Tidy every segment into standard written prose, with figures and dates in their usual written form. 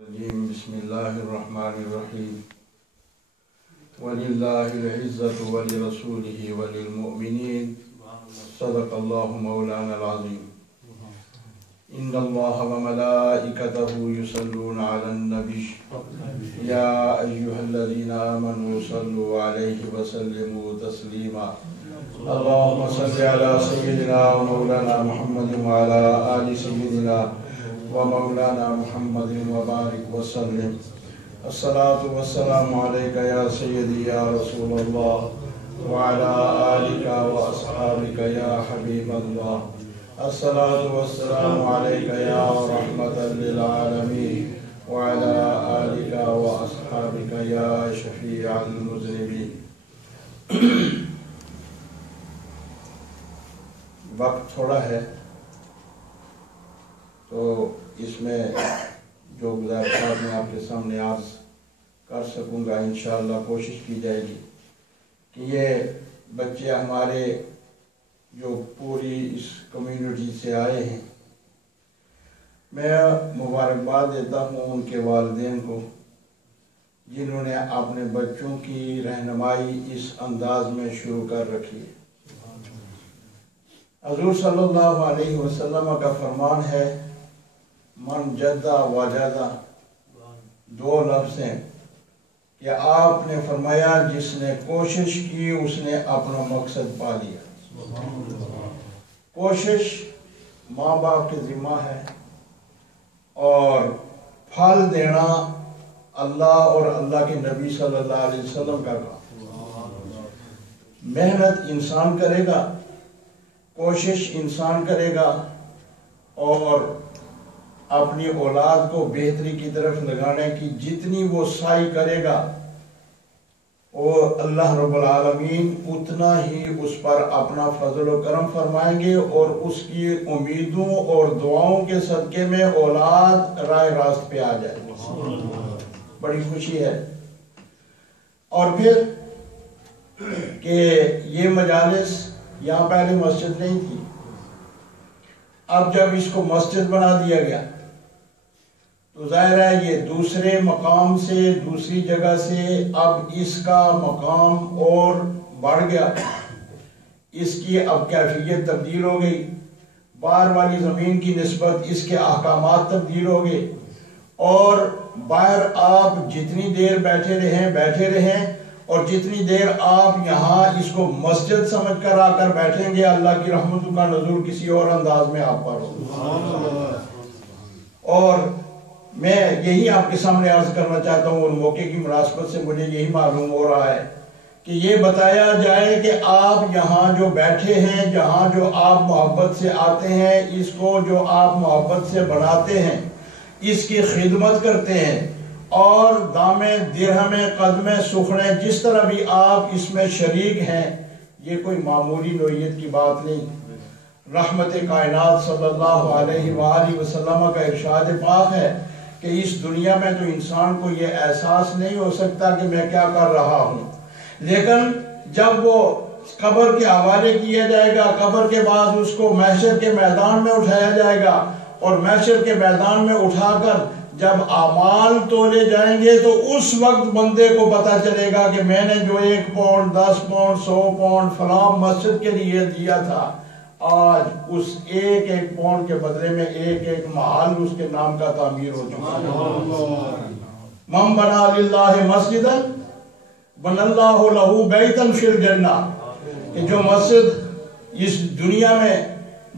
بسم الله الرحمن الرحيم ولله العزة ولرسوله وللمؤمنين صدق الله مولانا العظيم إن الله وملائكته يصلون على النبي يا أيها الذين آمنوا صلوا عليه وسلموا تسليما اللهم صل على سيدنا ومولانا محمد وعلى آل سيدنا ومولانا محمد وبارك وسلم الصلاة والسلام عليك يا سيدي يا رسول الله وعلى آلك وأصحابك يا حبيب الله الصلاة والسلام عليك يا رحمة للعالمين وعلى آلك وأصحابك يا شفيع المذنبين. وقت تھوڑا ہے تو اس میں جو گزارشات میں آپ کے سامنے عرض کر سکوں گا انشاءاللہ کوشش کی جائے گی کہ یہ بچے ہمارے جو پوری اس کمیونٹی سے آئے ہیں، میں مبارکباد دیتا ہوں ان کے والدین کو جنہوں نے اپنے بچوں کی رہنمائی اس انداز میں شروع کر رکھی ہے۔ حضور صلی اللہ علیہ وسلم کا فرمان ہے من جدہ وجدہ، دو لفظ ہیں کہ آپ نے فرمایا جس نے کوشش کی اس نے اپنا مقصد پا لیا۔ کوشش ماں باپ کے ذمہ ہے اور پھل دینا اللہ اور اللہ کے نبی صلی اللہ علیہ وسلم کا کام۔ محنت انسان کرے گا، کوشش انسان کرے گا اور اپنی اولاد کو بہتری کی طرف لگانے کی جتنی وہ سعی کرے گا اور اللہ رب العالمین اتنا ہی اس پر اپنا فضل و کرم فرمائیں گے اور اس کی امیدوں اور دعاؤں کے صدقے میں اولاد رائے راست پہ آ جائے گی۔ بڑی خوشی ہے۔ اور پھر کہ یہ مجالس یہاں پہلے مسجد نہیں تھی، اب جب اس کو مسجد بنا دیا گیا تو ظاہر ہے یہ دوسرے مقام سے دوسری جگہ سے اب اس کا مقام اور بڑھ گیا، اس کی اب کیفیت تبدیل ہو گئی، باہر والی زمین کی نسبت اس کے احکامات تبدیل ہو گئے اور باہر آپ جتنی دیر بیٹھے رہیں اور جتنی دیر آپ یہاں اس کو مسجد سمجھ کر آ کر بیٹھیں گے اللہ کی رحمتوں کا نزول کسی اور انداز میں آپ پر ہوگا۔ اور میں یہی آپ کے سامنے عرض کرنا چاہتا ہوں اور موقع کی مناسبت سے مجھے یہی معلوم ہو رہا ہے کہ یہ بتایا جائے کہ آپ یہاں جو بیٹھے ہیں، جہاں جو آپ محبت سے آتے ہیں، اس کو جو آپ محبت سے بناتے ہیں، اس کی خدمت کرتے ہیں اور دامے درہمے قدمے سخنے جس طرح بھی آپ اس میں شریک ہیں، یہ کوئی معمولی نوعیت کی بات نہیں۔ رحمت کائنات صلی اللہ علیہ وآلہ وسلم کا ارشاد پاک ہے کہ اس دنیا میں تو انسان کو یہ احساس نہیں ہو سکتا کہ میں کیا کر رہا ہوں، لیکن جب وہ قبر کے حوالے کیا جائے گا، قبر کے بعد اس کو محشر کے میدان میں اٹھایا جائے گا اور محشر کے میدان میں اٹھا کر جب اعمال تولے جائیں گے تو اس وقت بندے کو پتا چلے گا کہ میں نے جو 1 پاؤنڈ 10 پاؤنڈ 100 پاؤنڈ فلاں مسجد کے لیے دیا تھا، آج اس ایک پاؤنڈ کے بدلے میں ایک محل اس کے نام کا تعمیر ہو چکا ہے۔ من بنا للہ مسجدا بن اللہ لہ بیتا فی الجنہ، کہ جو مسجد اس دنیا میں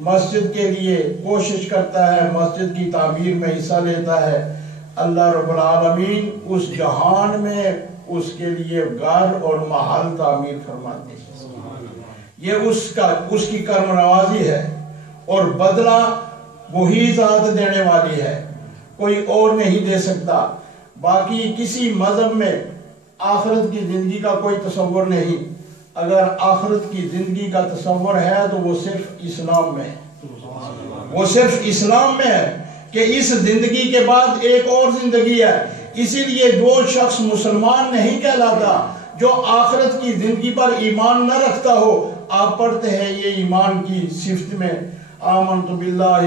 مسجد کے لیے کوشش کرتا ہے، مسجد کی تعمیر میں حصہ لیتا ہے، اللہ رب العالمین اس جہان میں اس کے لیے گھر اور محل تعمیر فرماتے ہیں۔ یہ اس کی کرم نوازی ہے اور بدلہ وہی ذات دینے والی ہے، کوئی اور نہیں دے سکتا۔ باقی کسی مذہب میں آخرت کی زندگی کا کوئی تصور نہیں، اگر آخرت کی زندگی کا تصور ہے تو وہ صرف اسلام میں ہے، وہ صرف اسلام میں ہے کہ اس زندگی کے بعد ایک اور زندگی ہے۔ اسی لیے جو شخص مسلمان نہیں کہلاتا جو آخرت کی زندگی پر ایمان نہ رکھتا ہو، آپ پڑھتے ہیں یہ ایمان کی صفت میں آمنت باللہ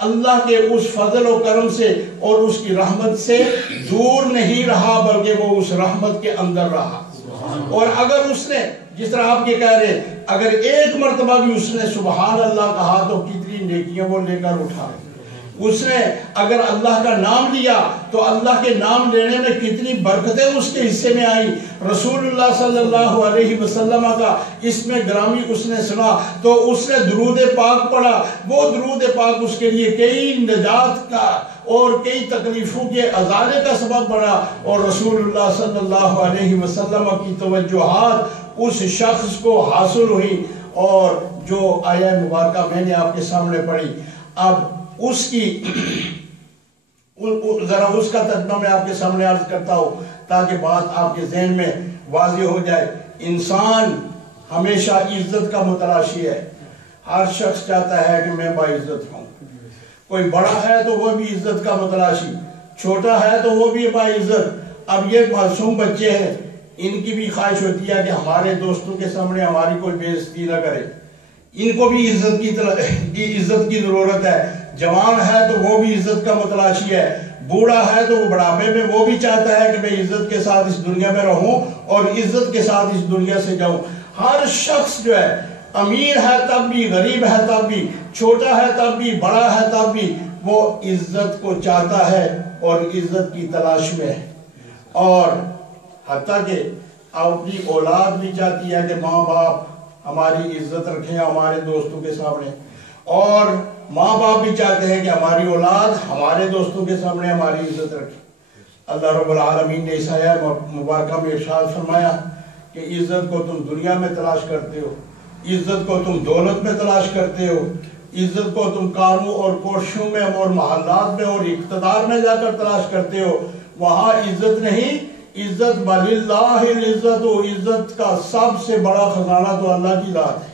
اللہ کے اس فضل و کرم سے اور اس کی رحمت سے دور نہیں رہا، بلکہ وہ اس رحمت کے اندر رہا۔ اور اگر اس نے، جس طرح آپ یہ کہہ رہے، اگر ایک مرتبہ بھی اس نے سبحان اللہ کہا تو کتنی نیکیاں وہ لے کر اٹھا۔ اس نے اگر اللہ کا نام لیا تو اللہ کے نام لینے میں کتنی برکتیں اس کے حصے میں آئی۔ رسول اللہ صلی اللہ علیہ وسلم کا اس میں گرامی اس نے سنا تو اس نے درود پاک پڑھا، وہ درود پاک اس کے لیے کئی نجات کا اور کئی تکلیفوں کے ازالے کا سبب بنا، اور رسول اللہ صلی اللہ علیہ وسلم کی توجہات اس شخص کو حاصل ہوئی۔ اور جو آیہ مبارکہ میں نے آپ کے سامنے پڑھی، اب اس کی ذرا اس کا ترجمہ میں آپ کے سامنے عرض کرتا ہوں تاکہ بات آپ کے ذہن میں واضح ہو جائے۔ انسان ہمیشہ عزت کا متلاشی ہے، ہر شخص چاہتا ہے کہ میں باعزت ہوں۔ کوئی بڑا ہے تو وہ بھی عزت کا متلاشی، چھوٹا ہے تو وہ بھی باعزت۔ اب یہ معصوم بچے ہیں، ان کی بھی خواہش ہوتی ہے کہ ہمارے دوستوں کے سامنے ہماری کوئی بے عزتی نہ کرے، ان کو بھی عزت کی ضرورت ہے۔ جوان ہے تو وہ بھی عزت کا متلاشی ہے، بوڑھا ہے تو وہ بڑھاپے میں وہ بھی چاہتا ہے کہ میں عزت کے ساتھ اس دنیا میں رہوں اور عزت کے ساتھ اس دنیا سے جاؤں۔ ہر شخص جو ہے، امیر ہے تب بھی، غریب ہے تب بھی، چھوٹا ہے تب بھی، بڑا ہے تب بھی، وہ عزت کو چاہتا ہے اور عزت کی تلاش میں ہے۔ اور حتیٰ کہ اپنی اولاد بھی چاہتی ہے کہ ماں باپ ہماری عزت رکھیں ہمارے دوستوں کے سامنے، اور ماں باپ بھی چاہتے ہیں کہ ہماری اولاد ہمارے دوستوں کے سامنے ہماری عزت رکھے۔ اللہ رب العالمین نے اس آیہ مبارکہ میں ارشاد فرمایا کہ عزت کو تم دنیا میں تلاش کرتے ہو، عزت کو تم دولت میں تلاش کرتے ہو، عزت کو تم کاروں اور کوششوں میں اور محلات میں اور اقتدار میں جا کر تلاش کرتے ہو۔ وہاں عزت نہیں، عزت بللہ العزت، و عزت کا سب سے بڑا خزانہ تو اللہ کی ذات ہے۔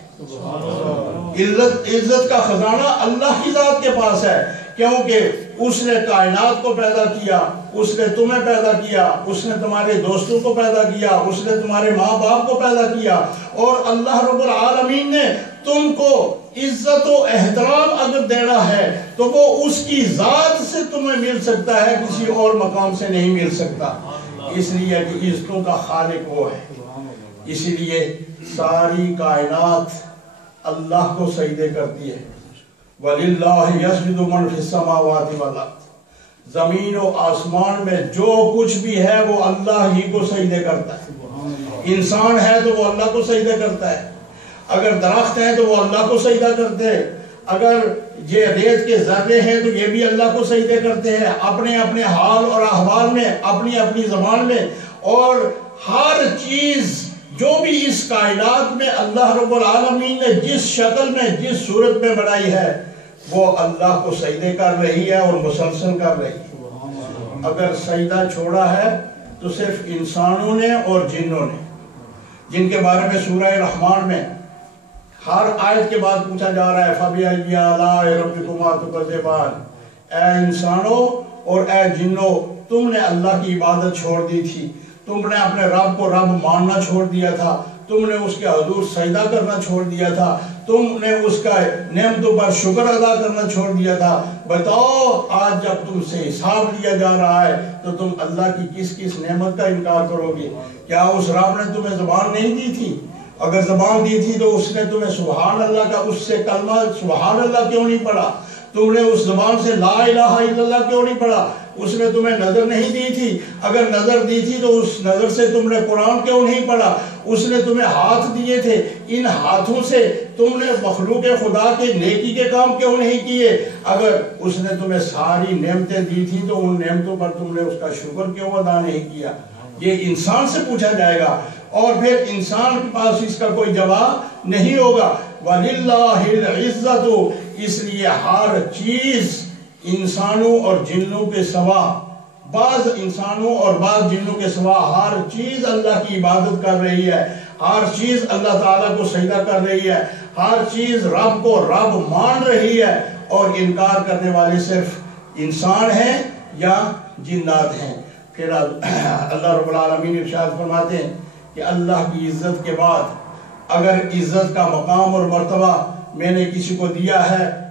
عزت کا خزانہ اللہ کی ذات کے پاس ہے، کیونکہ اس نے کائنات کو پیدا کیا، اس نے تمہیں پیدا کیا، اس نے تمہارے دوستوں کو پیدا کیا، اس نے تمہارے ماں باپ کو پیدا کیا، اور اللہ رب العالمین نے تم کو عزت و احترام اگر دینا ہے تو وہ اس کی ذات سے تمہیں مل سکتا ہے، کسی اور مقام سے نہیں مل سکتا، اس لیے کہ عزتوں کا خالق وہ ہے۔ اسی لیے ساری کائنات اللہ کو سجدے کرتی ہے۔ وَلِلَّهِ يَسْجُدُ مَنْ فِي السَّمَاوَاتِ وَالْأَرْضِ، زمین و آسمان میں جو کچھ بھی ہے وہ اللہ ہی کو سجدے کرتا ہے۔ انسان ہے تو وہ اللہ کو سجدے کرتا ہے، اگر درخت ہیں تو وہ اللہ کو سجدہ کرتے ہیں، اگر یہ ریت کے ذرے ہیں تو یہ بھی اللہ کو سجدے کرتے ہیں، اپنے اپنے حال اور احوال میں، اپنی اپنی زبان میں۔ اور ہر چیز جو بھی اس کائنات میں اللہ رب العالمین نے جس شکل میں، جس صورت میں بنائی ہے، وہ اللہ کو سجدے کر رہی ہے اور مسلسل کر رہی ہے۔ اگر سجدہ چھوڑا ہے تو صرف انسانوں نے اور جنوں نے، جن کے بارے میں سورہ رحمان میں ہر آیت کے بعد پوچھا جا رہا ہے فَبِأَيِّ آلَاءِ رَبِّكُمَا تُكَذِّبَانِ، اے انسانوں اور اے جنوں، تم نے اللہ کی عبادت چھوڑ دی تھی، تم نے اپنے رب کو رب ماننا چھوڑ دیا تھا، تم نے اس کے حضور سجدہ کرنا چھوڑ دیا تھا، تم نے اس کا نعمتوں پر شکر ادا کرنا چھوڑ دیا تھا۔ بتاؤ آج جب تم سے حساب لیا جا رہا ہے تو تم اللہ کی کس کس نعمت کا انکار کرو گے؟ کیا اس رب نے تمہیں زبان نہیں دی تھی؟ اگر زبان دی تھی تو اس نے تمہیں سبحان اللہ کا اس سے کلمہ سبحان اللہ کیوں نہیں پڑھا؟ تم نے اس زبان سے لا الہ الا اللہ کیوں نہیں پڑھا؟ اس نے تمہیں نظر نہیں دی تھی، اگر نظر دی تھی تو اس نظر سے تم نے قرآن کیوں نہیں پڑھا؟ اس نے تمہیں ہاتھ دیے تھے، ان ہاتھوں سے تم نے مخلوق خدا کے نیکی کے کام کیوں نہیں کیے؟ اگر اس نے تمہیں ساری نعمتیں دی تھی تو ان نعمتوں پر تم نے اس کا شکر کیوں ادا نہیں کیا؟ یہ انسان سے پوچھا جائے گا، اور پھر انسان کے پاس اس کا کوئی جواب نہیں ہوگا۔ وَلِلَّهِ الْعِزَّةُ، اس لیے ہر چیز انسانوں اور جنوں کے سوا، بعض انسانوں اور بعض جنوں کے سوا ہر چیز اللہ کی عبادت کر رہی ہے، ہر چیز اللہ تعالیٰ کو سجدہ کر رہی ہے، ہر چیز رب کو رب مان رہی ہے، اور انکار کرنے والے صرف انسان ہیں یا جنات ہیں۔ پھر اللہ رب العالمین ارشاد فرماتے ہیں کہ اللہ کی عزت کے بعد اگر عزت کا مقام اور مرتبہ میں نے کسی کو دیا ہے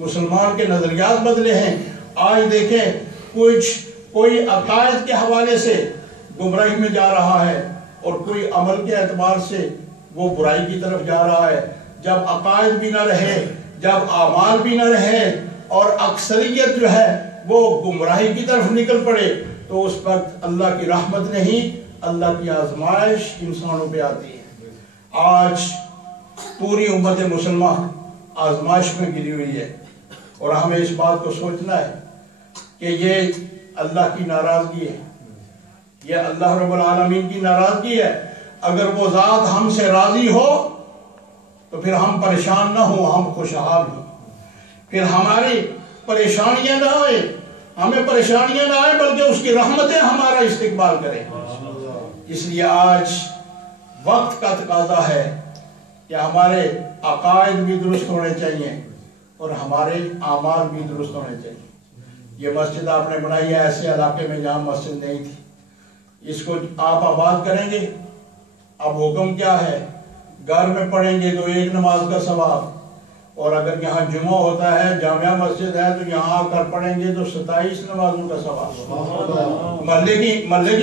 مسلمان کے نظریات بدلے ہیں. آج دیکھیں کوئی عقائد کے حوالے سے گمراہی میں جا رہا ہے اور کوئی عمل کے اعتبار سے وہ برائی کی طرف جا رہا ہے. جب عقائد بھی نہ رہے، جب اعمال بھی نہ رہے اور اکثریت جو ہے وہ گمراہی کی طرف نکل پڑے تو اس وقت اللہ کی رحمت نہیں، اللہ کی آزمائش انسانوں پہ آتی ہے. آج پوری امت مسلمہ آزمائش میں گری ہوئی ہے اور ہمیں اس بات کو سوچنا ہے کہ یہ اللہ کی ناراضگی ہے، یہ اللہ رب العالمین کی ناراضگی ہے. اگر وہ ذات ہم سے راضی ہو تو پھر ہم پریشان نہ ہوں، ہم خوشحال ہوں. پھر ہماری پریشانیاں نہ آئے، ہمیں پریشانیاں نہ آئے بلکہ اس کی رحمتیں ہمارا استقبال کریں. اس لیے آج وقت کا تقاضا ہے کہ ہمارے عقائد بھی درست ہونے چاہیے اور ہمارے اعمال بھی درست ہونے چاہیے. یہ مسجد آپ نے بنائی ہے ایسے علاقے میں جہاں مسجد نہیں تھی، اس کو آپ آباد کریں گے. اب حکم کیا ہے؟ گھر میں پڑھیں گے تو 1 نماز کا ثواب، اور اگر یہاں جمعہ ہوتا ہے جامعہ مسجد ہے تو یہاں آ کر پڑھیں گے تو 27 نمازوں کا ثواب. محلے کی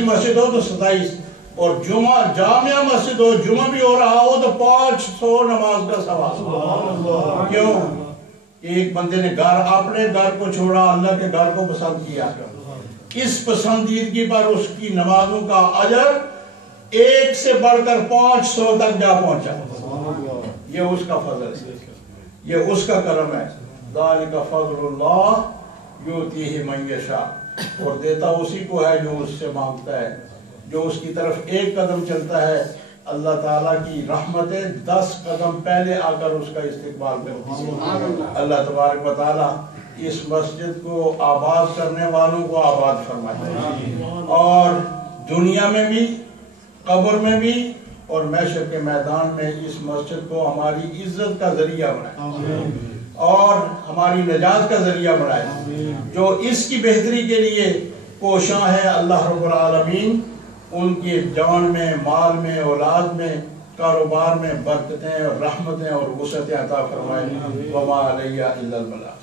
مسجد ہو تو 27، اور جمعہ جامعہ مسجد ہو، جمعہ بھی ہو رہا ہو تو 500 نماز کا ثواب. کیوں؟ ایک بندے نے اپنے گھر کو چھوڑا، اللہ کے گھر کو پسند کیا. اس پسندیدگی پر اس کی نمازوں کا اجر 1 سے بڑھ کر 500 تک جا پہنچا. یہ اس کا فضل ہے، یہ اس کا کرم ہے. ذالک فضل اللہ یؤتیہ من یشاء، اور دیتا اسی کو ہے جو اس سے مانگتا ہے. جو اس کی طرف 1 قدم چلتا ہے اللہ تعالیٰ کی رحمتیں 10 قدم پہلے آ کر اس کا استقبال کرتی ہیں. اللہ تبارک و تعالیٰ اس مسجد کو آباد کرنے والوں کو آباد فرمائے، اور دنیا میں بھی، قبر میں بھی اور محشر کے میدان میں اس مسجد کو ہماری عزت کا ذریعہ بنائے اور ہماری نجات کا ذریعہ بنائے. جو اس کی بہتری کے لیے کوشاں ہے اللہ رب العالمین ان کی جان میں، مال میں، اولاد میں، کاروبار میں برکتیں اور رحمتیں اور وسعتیں عطا فرمائے. وما علیہ الا البلاغ.